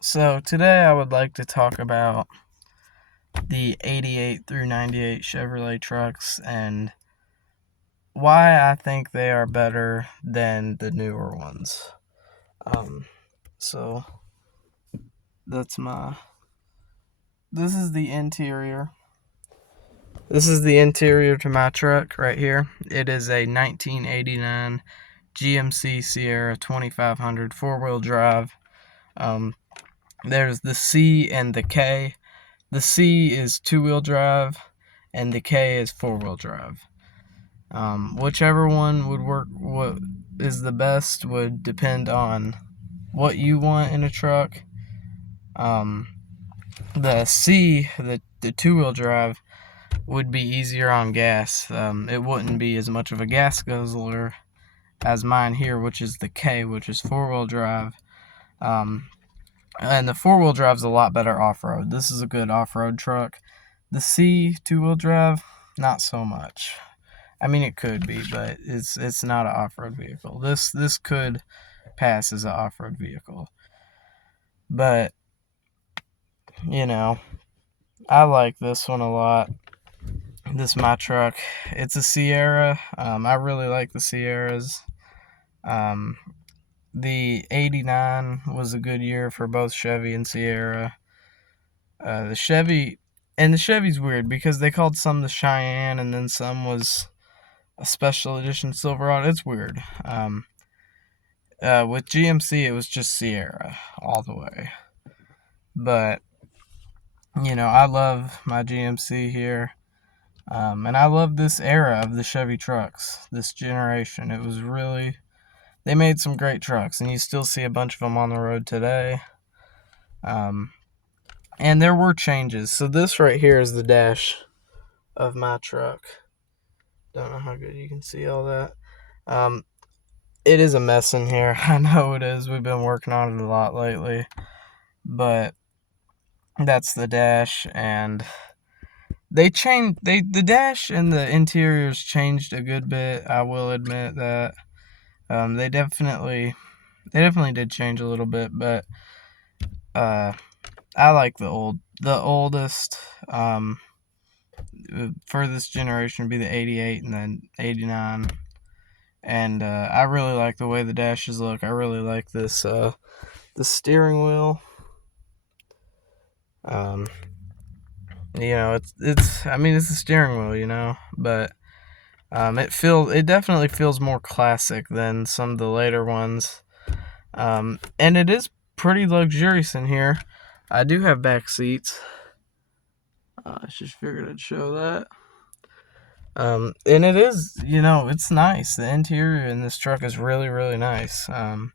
So today I would like to talk about the 88 through 98 Chevrolet trucks and why I think they are better than the newer ones. Um, so that's my. This is the interior. This is the interior to my truck right here. It is a 1989 GMC Sierra 2500 four-wheel drive. Um, there's the C and the K. The C is two-wheel drive, and the K is four-wheel drive. Whichever one would work, what is the best would depend on what you want in a truck. Um, the C, the two-wheel drive, would be easier on gas. It wouldn't be as much of a gas guzzler as mine here, which is the K, which is four-wheel drive. And the four-wheel drive is a lot better off-road. This is a good off-road truck. The C two-wheel drive, not so much. I mean, it could be, but it's not an off-road vehicle. This could pass as an off-road vehicle, but you know, I like this one a lot. This is my truck. It's a Sierra. I really like the Sierras. Um, the '89 was a good year for both Chevy and Sierra. The Chevy's weird because they called some the Cheyenne and then some was a special edition Silverado. It's weird. With GMC, it was just Sierra all the way. But, I love my GMC here. And I love this era of the Chevy trucks, this generation. They made some great trucks, and you still see a bunch of them on the road today. And there were changes. So this right here is the dash of my truck. Don't know how good you can see all that. It is a mess in here. I know it is. We've been working on it a lot lately. But that's the dash, and the dash and the interiors changed a good bit. I will admit that. They definitely did change a little bit, but I like the oldest for this generation would be the 88 and then 89. And I really like the way the dashes look. I really like this the steering wheel. It's a steering wheel, but it definitely feels more classic than some of the later ones. And it is pretty luxurious in here. I do have back seats. I just figured I'd show that. And it is, it's nice. The interior in this truck is really, really nice. And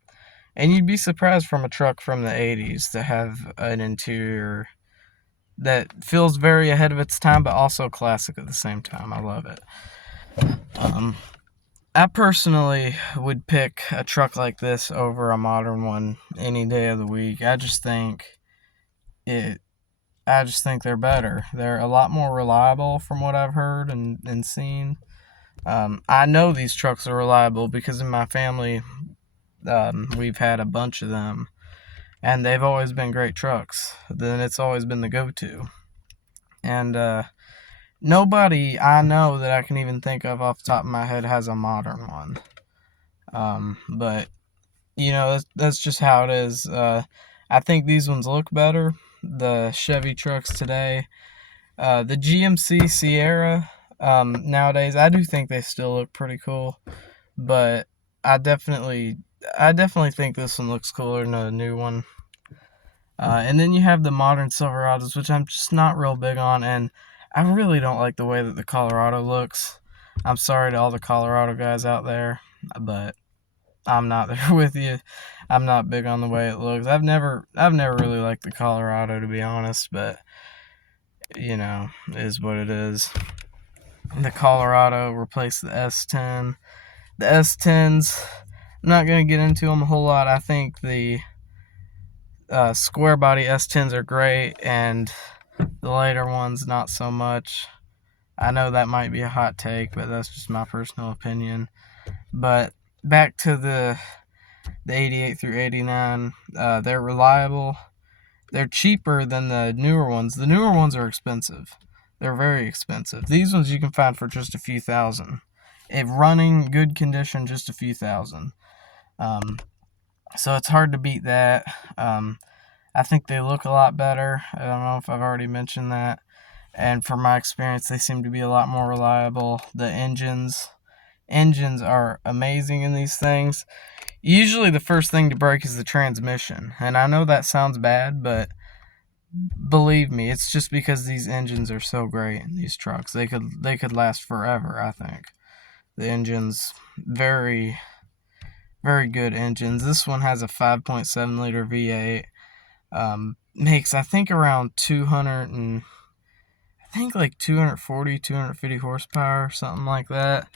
you'd be surprised from a truck from the 80s to have an interior that feels very ahead of its time, but also classic at the same time. I love it. I personally would pick a truck like this over a modern one any day of the week. I just think they're better. They're a lot more reliable from what I've heard and seen. I know these trucks are reliable because in my family, we've had a bunch of them, and they've always been great trucks. Then it's always been the go-to. And nobody I know that I can even think of off the top of my head has a modern one. But that's just how it is. I think these ones look better. The Chevy trucks today, the GMC Sierra, nowadays, I do think they still look pretty cool, but I definitely think this one looks cooler than the new one. And then you have the modern Silverados, which I'm just not real big on, and I really don't like the way that the Colorado looks. I'm sorry to all the Colorado guys out there, but I'm not there with you. I'm not big on the way it looks. I've never really liked the Colorado, to be honest, but is what it is. The Colorado replaced the S10. The S10s, I'm not going to get into them a whole lot. I think the square body S10s are great, and the later ones not so much. I know that might be a hot take, but that's just my personal opinion. But back to the 88 through 89, they're reliable. they're cheaper than the newer ones. The newer ones are expensive. They're very expensive. These ones you can find for just a few thousand. If running, good condition, just a few thousand. So it's hard to beat that. I think they look a lot better. I don't know if I've already mentioned that. And from my experience, they seem to be a lot more reliable. The engines are amazing in these things. Usually the first thing to break is the transmission. And I know that sounds bad, but believe me, it's just because these engines are so great in these trucks. They could last forever, I think. The engines, very, very good engines. This one has a 5.7 liter V8. Makes, I think, around 240, 250 horsepower, something like that.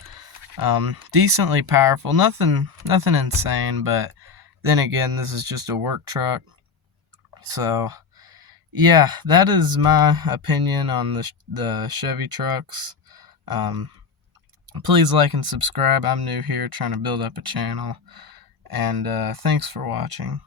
Decently powerful. Nothing insane, but then again, this is just a work truck. So, yeah, that is my opinion on the Chevy trucks. Please like and subscribe. I'm new here trying to build up a channel. And thanks for watching.